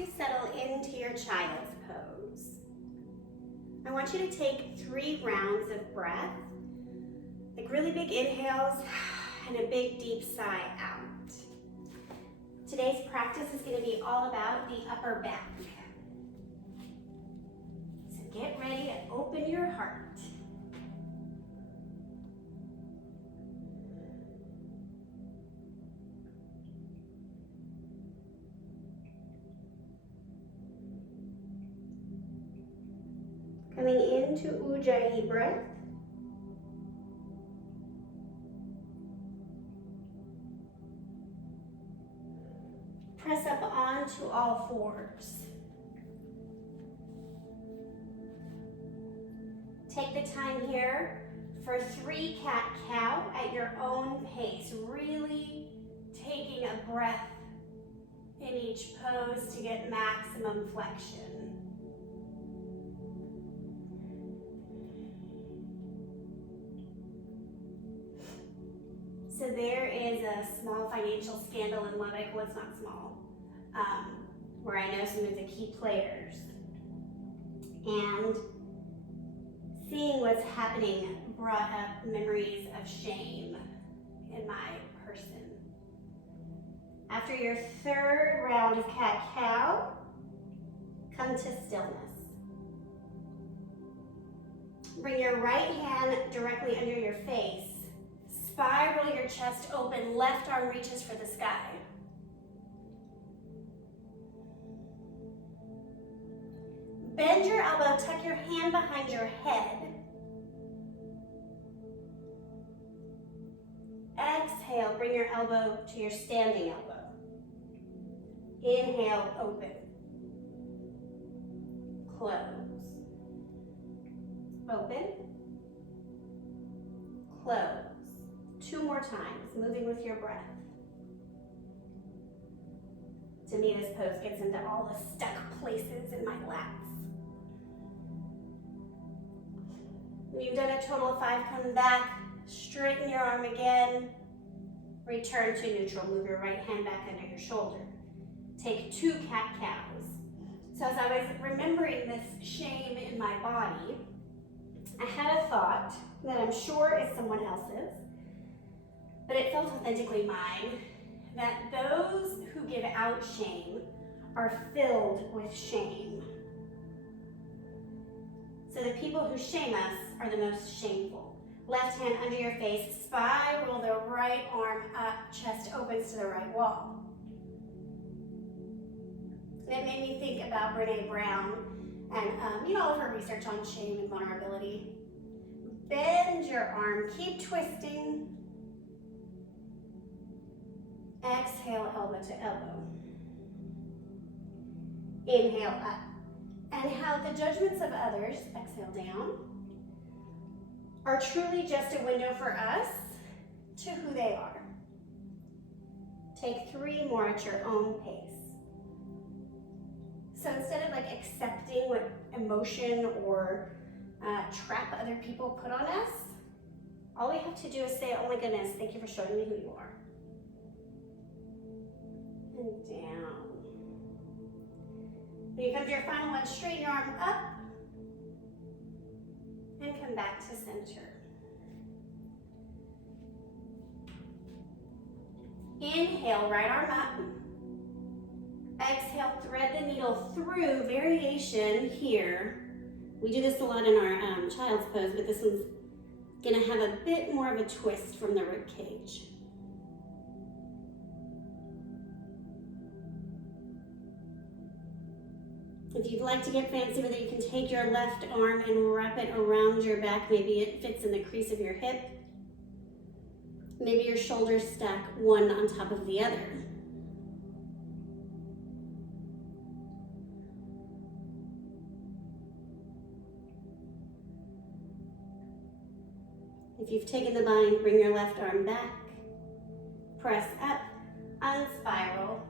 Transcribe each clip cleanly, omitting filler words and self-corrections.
you settle into your child's pose, I want you to take 3 rounds of breath, like really big inhales and a big deep sigh out. Today's practice is going to be all about the upper back. So get ready and open your heart. Coming into Ujjayi breath. Press up onto all fours. Take the time here for 3 cat-cow at your own pace, really taking a breath in each pose to get maximum flexion. So there is a small financial scandal in Lubbock, well it's not small, where I know some of the key players. And seeing what's happening brought up memories of shame in my person. After your 3rd round of cat-cow, come to stillness. Bring your right hand directly under your face. Spiral your chest open, left arm reaches for the sky. Bend your elbow, tuck your hand behind your head. Exhale, bring your elbow to your standing elbow. Inhale, open. Close. Open. Close. 2 more times, moving with your breath. To me, this pose gets into all the stuck places in my lats. When you've done a total of 5, come back, straighten your arm again, return to neutral. Move your right hand back under your shoulder. Take 2 cat-cows. So as I was remembering this shame in my body, I had a thought that I'm sure is someone else's, but it felt authentically mine, that those who give out shame are filled with shame. So the people who shame us are the most shameful. Left hand under your face, spiral the right arm up, chest opens to the right wall. And it made me think about Brene Brown and all of her research on shame and vulnerability. Bend your arm, keep twisting. Exhale, elbow to elbow. Inhale up. And how the judgments of others, exhale down, are truly just a window for us to who they are. Take 3 more at your own pace. So instead of accepting what emotion or trap other people put on us, all we have to do is say, oh my goodness, thank you for showing me who you are. And down. When you come to your final one, straighten your arm up and come back to center. Inhale, right arm up. Exhale, thread the needle through. Variation here. We do this a lot in our child's pose, but this one's gonna have a bit more of a twist from the rib cage. If you'd like to get fancy with it, you can take your left arm and wrap it around your back. Maybe it fits in the crease of your hip. Maybe your shoulders stack one on top of the other. If you've taken the bind, bring your left arm back. Press up, unspiral,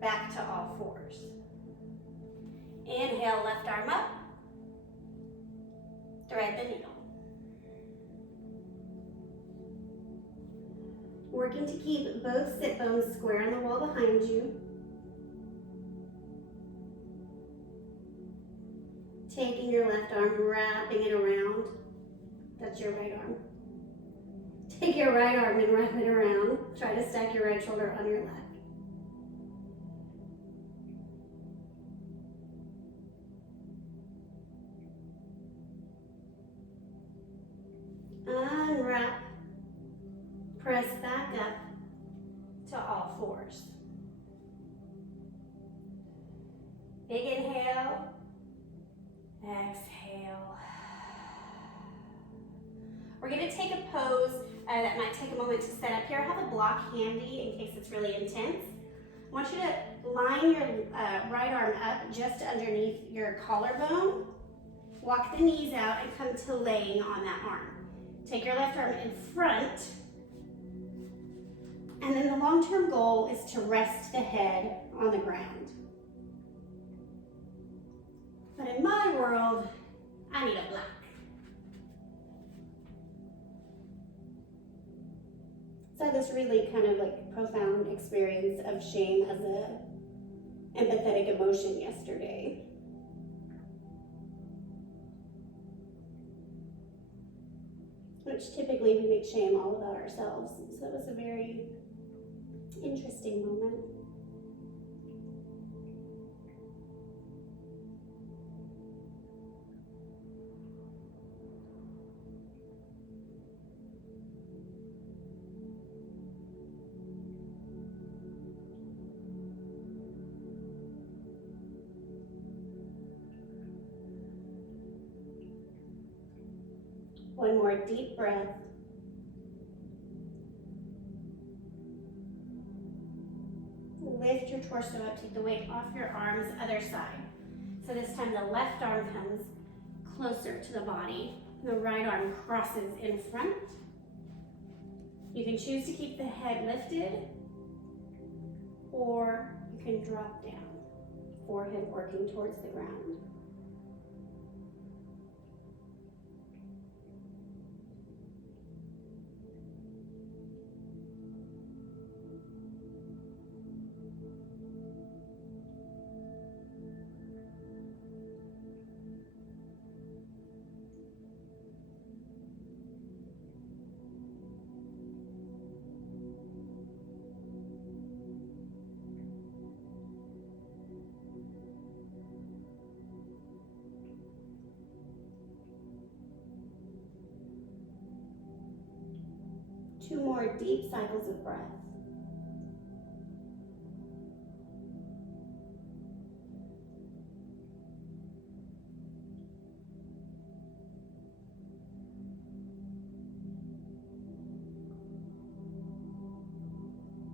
back to all fours. Inhale, left arm up. Thread the needle. Working to keep both sit bones square on the wall behind you. Taking your left arm, wrapping it around. That's your right arm. Take your right arm and wrap it around. Try to stack your right shoulder on your left. Unwrap. Press back up to all fours. Big inhale. Exhale. We're going to take a pose that might take a moment to set up here. I have a block handy in case it's really intense. I want you to line your right arm up just underneath your collarbone. Walk the knees out and come to laying on that arm. Take your left arm in front. And then the long-term goal is to rest the head on the ground. But in my world, I need a block. So I had this really kind of like profound experience of shame as a empathetic emotion yesterday. Which typically we make shame all about ourselves. So it was a very interesting moment. One more deep breath. Lift your torso up, take the weight off your arms, other side. So this time the left arm comes closer to the body. The right arm crosses in front. You can choose to keep the head lifted, or you can drop down, forehead working towards the ground. Two more deep cycles of breath.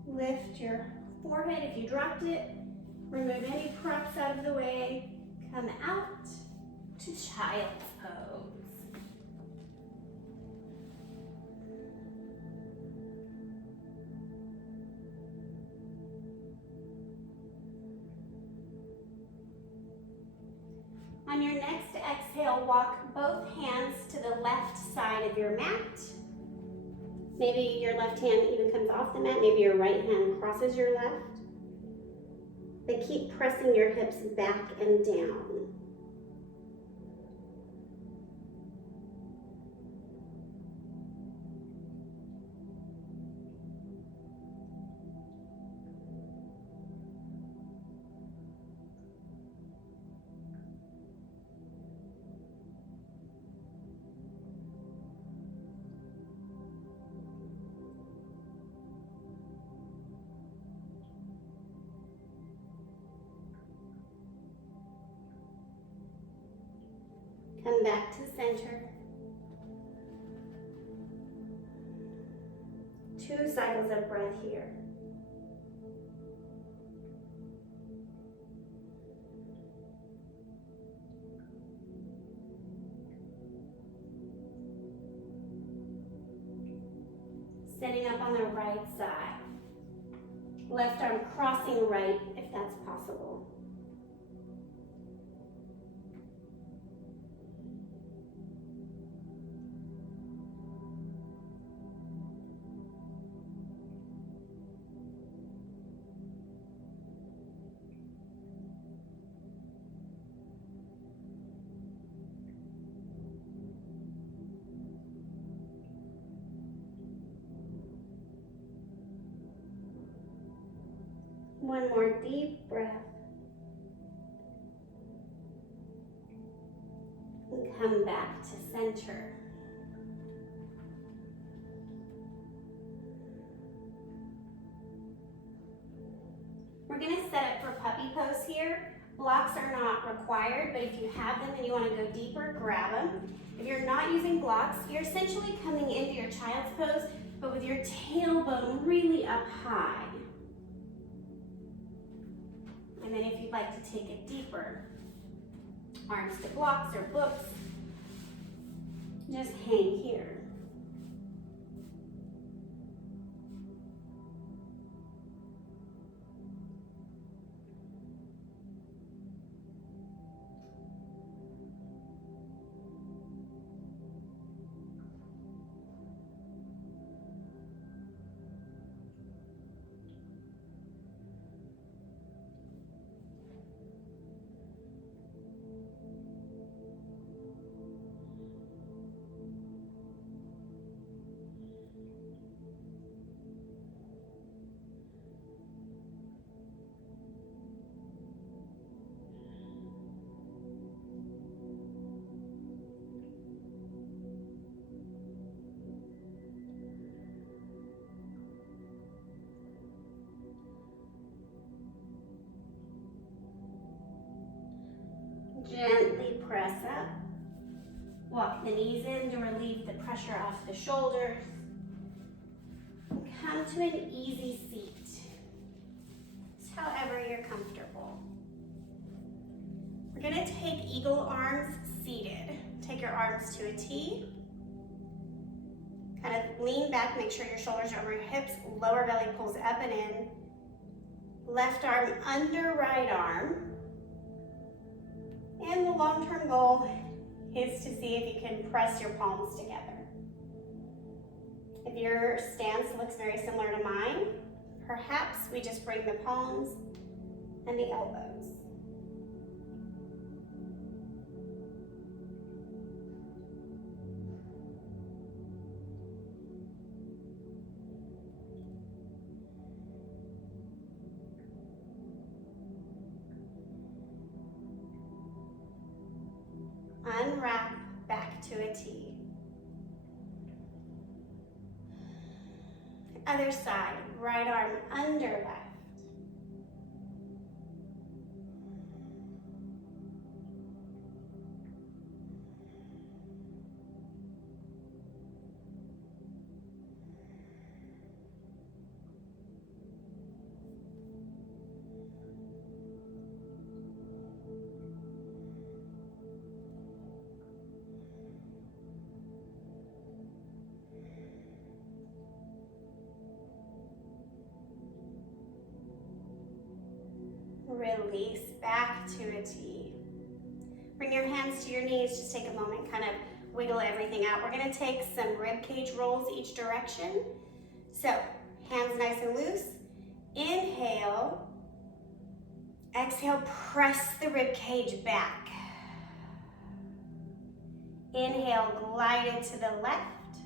Lift your forehead if you dropped it. Remove any props out of the way. Come out to child's pose. On your next exhale, walk both hands to the left side of your mat. Maybe your left hand even comes off the mat. Maybe your right hand crosses your left. But keep pressing your hips back and down. Come back to center. 2 cycles of breath here. Sitting up on the right side. Left arm crossing right if that's possible. One more deep breath. And come back to center. We're going to set up for puppy pose here. Blocks are not required, but if you have them and you want to go deeper, grab them. If you're not using blocks, you're essentially coming into your child's pose, but with your tailbone really up high. And then if you'd like to take it deeper, arms to blocks or books, just hang here. Gently press up. Walk the knees in to relieve the pressure off the shoulders. And come to an easy seat. It's however you're comfortable. We're going to take eagle arms seated. Take your arms to a T. Kind of lean back, make sure your shoulders are over your hips. Lower belly pulls up and in. Left arm under right arm. And the long-term goal is to see if you can press your palms together. If your stance looks very similar to mine, perhaps we just bring the palms and the elbows. Unwrap back to a T. Other side, right arm under left. Release back to a T. Bring your hands to your knees. Just take a moment, kind of wiggle everything out. We're going to take some rib cage rolls each direction. So, hands nice and loose. Inhale. Exhale, press the rib cage back. Inhale, glide it to the left.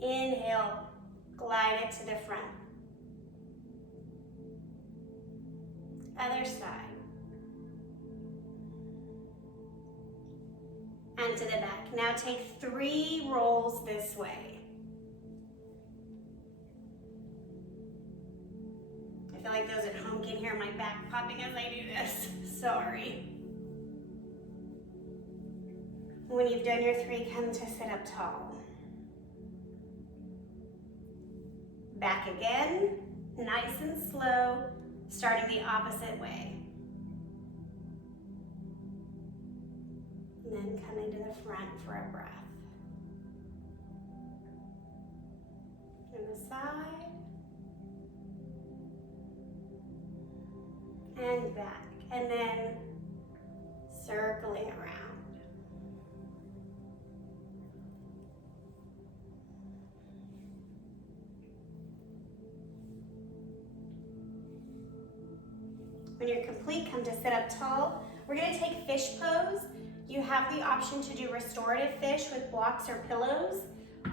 Inhale, glide it to the front. Other side. And to the back. Now take 3 rolls this way. I feel like those at home can hear my back popping as I do this. Sorry. When you've done your 3, come to sit up tall. Back again, nice and slow, starting the opposite way. And then coming to the front for a breath. And the side. And back. And then circling around. When you're complete, come to sit up tall. We're going to take fish pose. You have the option to do restorative fish with blocks or pillows.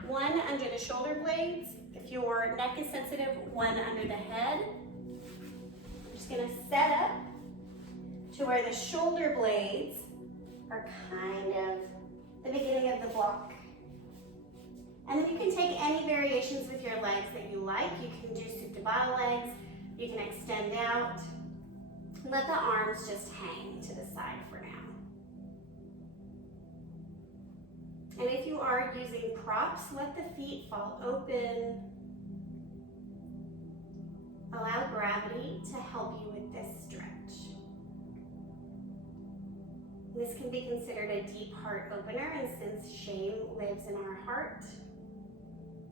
One under the shoulder blades. If If your neck is sensitive, one under the head. I'm just gonna set up to where the shoulder blades are kind of the beginning of the block. And then you can take any variations with your legs that you like. You can do supta legs, you can extend out. Let the arms just hang to the side for now. And if you are using props, let the feet fall open. Allow gravity to help you with this stretch. This can be considered a deep heart opener, and since shame lives in our heart,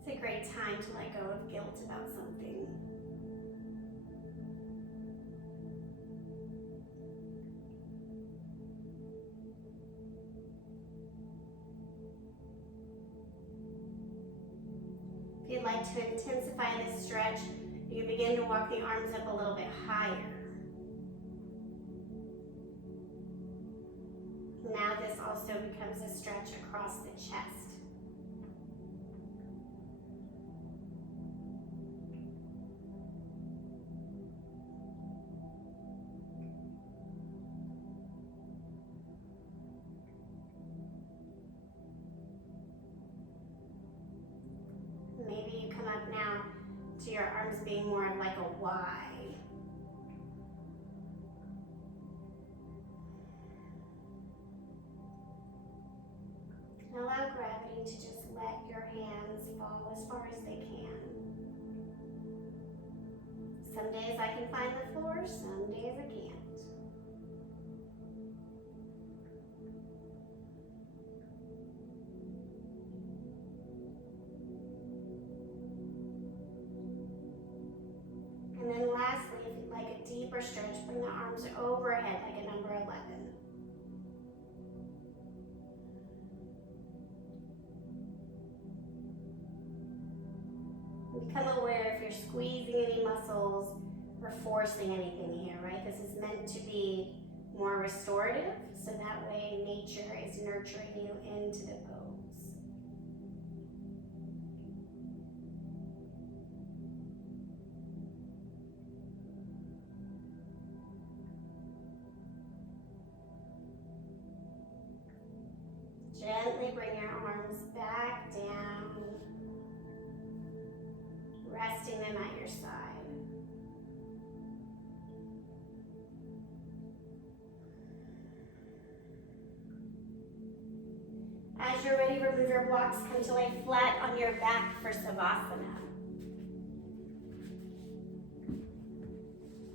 it's a great time to let go of guilt about something. If you'd like to intensify this stretch, you can begin to walk the arms up a little bit higher. Now this also becomes a stretch across the chest. Maybe you come up now to your arms being more like a Y. And allow gravity to just let your hands fall as far as they can. Some days I can find the floor, some days I can't. And then lastly, if you'd like a deeper stretch, bring the arms overhead like a number 11. Become aware if you're squeezing any muscles or forcing anything here, right? This is meant to be more restorative, so that way nature is nurturing you into the pose. Gently bring your arms back down, resting them at your side. As you're ready, remove your blocks, come to lay flat on your back for Savasana.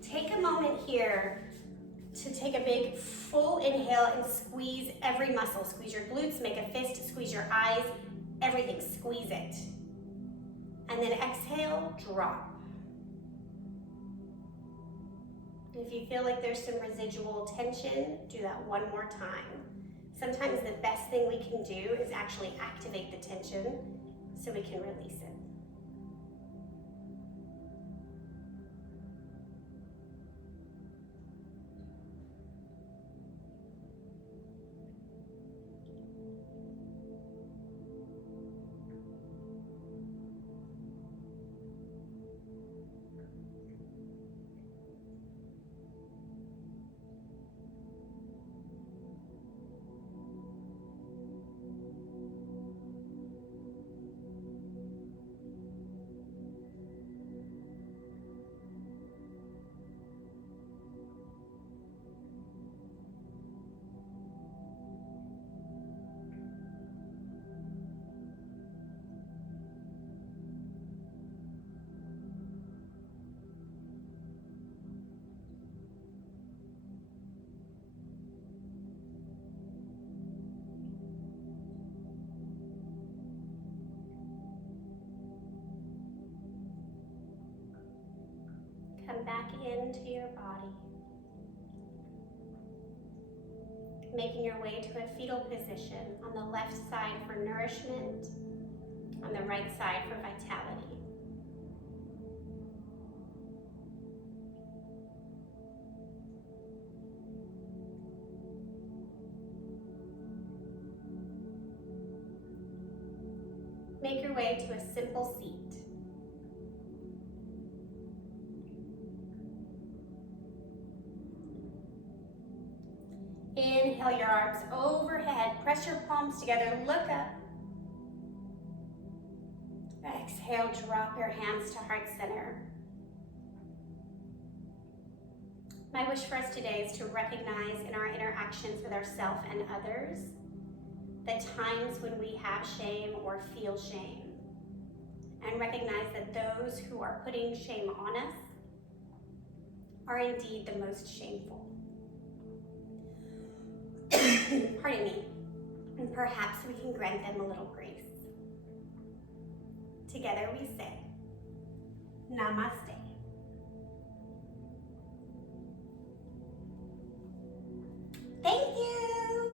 Take a moment here to take a big full inhale and squeeze every muscle. Squeeze your glutes, make a fist, squeeze your eyes, everything, squeeze it. And then exhale, drop. If you feel like there's some residual tension, do that one more time. Sometimes the best thing we can do is actually activate the tension so we can release it. Come back into your body. Making your way to a fetal position on the left side for nourishment, on the right side for vitality. Make your way to a simple seat. Inhale your arms overhead. Press your palms together. Look up. Exhale, drop your hands to heart center. My wish for us today is to recognize in our interactions with ourselves and others the times when we have shame or feel shame, and recognize that those who are putting shame on us are indeed the most shameful. Pardon me. And perhaps we can grant them a little grace. Together we say, Namaste. Thank you.